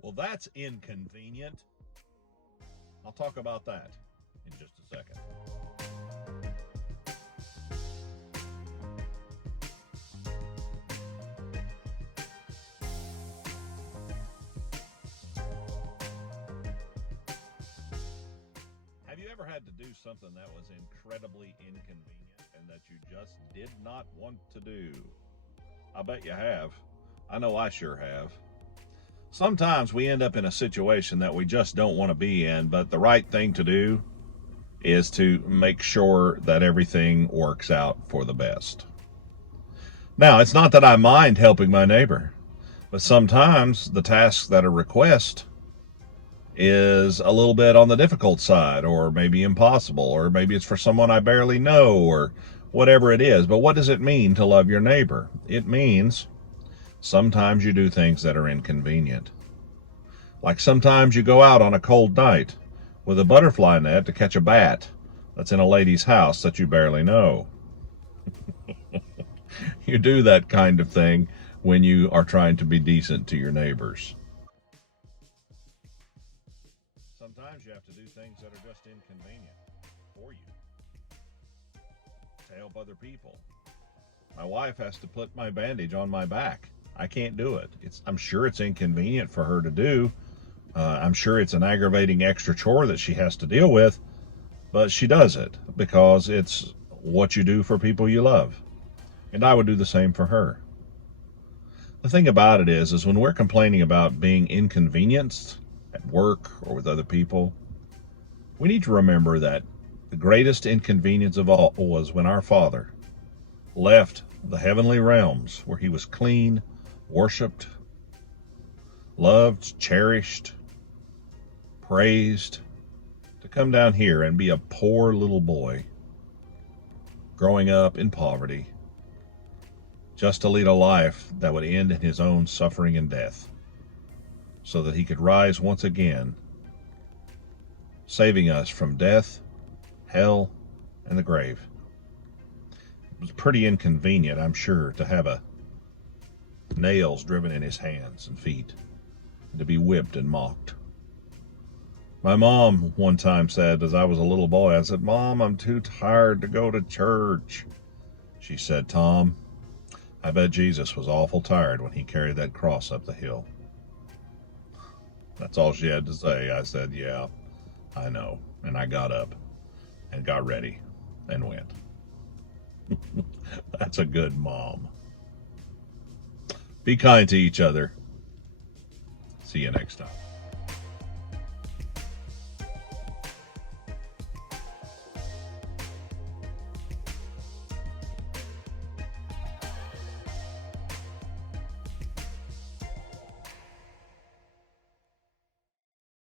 Well, that's inconvenient. I'll talk about that in just a second. Have you ever had to do something that was incredibly inconvenient and that you just did not want to do? I bet you have. I know I sure have. Sometimes we end up in a situation that we just don't want to be in, but the right thing to do is to make sure that everything works out for the best. Now, it's not that I mind helping my neighbor, but sometimes the tasks that are request is a little bit on the difficult side, or maybe impossible, or maybe it's for someone I barely know, or whatever it is. But what does it mean to love your neighbor? It means sometimes you do things that are inconvenient. Like sometimes you go out on a cold night with a butterfly net to catch a bat that's in a lady's house that you barely know. You do that kind of thing when you are trying to be decent to your neighbors. Sometimes you have to do things that are just inconvenient for you to help other people. My wife has to put my bandage on my back. I can't do it. I'm sure it's inconvenient for her to do. I'm sure it's an aggravating extra chore that she has to deal with, but she does it because it's what you do for people you love. And I would do the same for her. The thing about it is when we're complaining about being inconvenienced at work or with other people, we need to remember that the greatest inconvenience of all was when our Father left the heavenly realms where he was clean, worshiped, loved, cherished, praised, to come down here and be a poor little boy growing up in poverty, just to lead a life that would end in his own suffering and death, so that he could rise once again, saving us from death, hell, and the grave. It was pretty inconvenient, I'm sure, to have nails driven in his hands and feet, and to be whipped and mocked. My mom one time said, as I was a little boy, I said, "Mom, I'm too tired to go to church." She said, "Tom, I bet Jesus was awful tired when he carried that cross up the hill." That's all she had to say. I said, "Yeah, I know." And I got up and got ready and went. That's a good mom. Be kind to each other. See you next time.